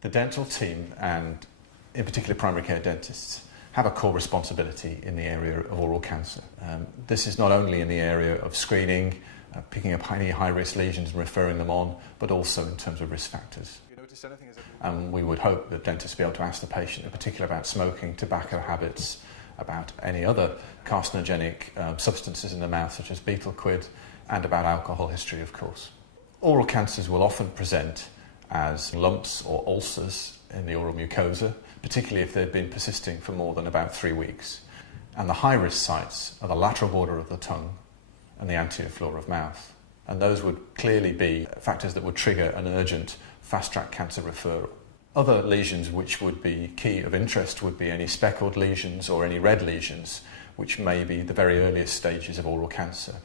The dental team, and in particular primary care dentists, have a core responsibility in the area of oral cancer. This is not only in the area of screening, picking up any high-risk lesions and referring them on, but also in terms of risk factors. And we would hope that dentists be able to ask the patient in particular about smoking, tobacco habits, about any other carcinogenic substances in the mouth such as betel quid, and about alcohol history, of course. Oral cancers will often present as lumps or ulcers in the oral mucosa, particularly if they've been persisting for more than about 3 weeks. And the high-risk sites are the lateral border of the tongue and the anterior floor of mouth. And those would clearly be factors that would trigger an urgent fast-track cancer referral. Other lesions which would be key of interest would be any speckled lesions or any red lesions, which may be the very earliest stages of oral cancer.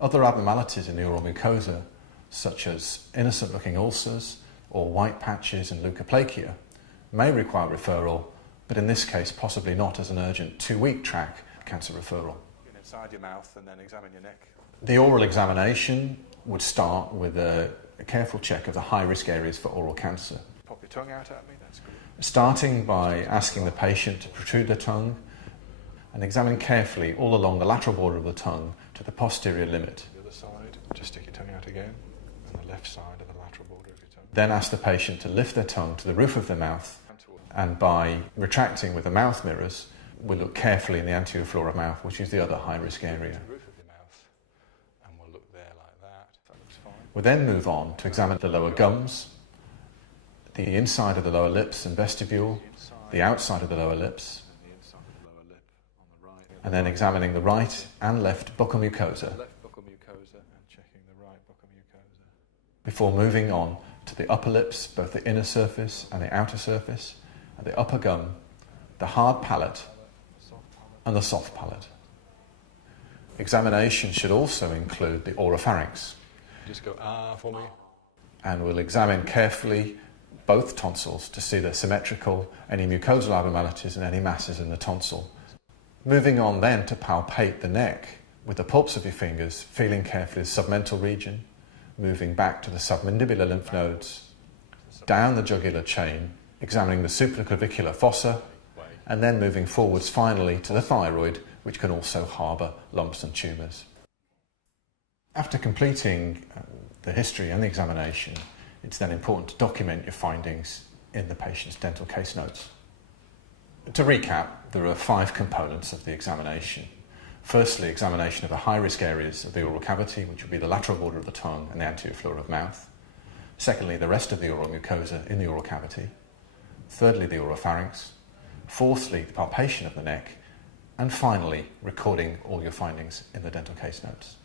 Other abnormalities in the oral mucosa, such as innocent-looking ulcers or white patches and leukoplakia, may require referral, but in this case possibly not as an urgent 2-week track cancer referral. Inside your mouth and then examine your neck. The oral examination would start with a careful check of the high-risk areas for oral cancer. Pop your tongue out at me, that's good. Starting by asking the patient to protrude their tongue and examine carefully all along the lateral border of the tongue to the posterior limit. The other side, just stick your tongue out again, on the left side of the lateral border of your tongue. Then ask the patient to lift their tongue to the roof of their mouth, and by retracting with the mouth mirrors, we'll look carefully in the anterior floor of mouth, which is the other high-risk area. We'll then move on to examine the lower gums, the inside of the lower lips and vestibule, the outside of the lower lips, and then examining the right and left buccal mucosa, before moving on to the upper lips, both the inner surface and the outer surface, and the upper gum, the hard palate, and the soft palate. Examination should also include the oropharynx. Just go for me. And we'll examine carefully both tonsils to see they're symmetrical, any mucosal abnormalities and any masses in the tonsil. Moving on then to palpate the neck with the palps of your fingers, feeling carefully the submental region, moving back to the submandibular lymph nodes, down the jugular chain, examining the supraclavicular fossa, and then moving forwards finally to the thyroid, which can also harbour lumps and tumours. After completing the history and the examination, it's then important to document your findings in the patient's dental case notes. To recap, there are 5 components of the examination. Firstly, examination of the high-risk areas of the oral cavity, which would be the lateral border of the tongue and the anterior floor of mouth. Secondly, the rest of the oral mucosa in the oral cavity. Thirdly, the oropharynx. Fourthly, the palpation of the neck. And finally, recording all your findings in the dental case notes.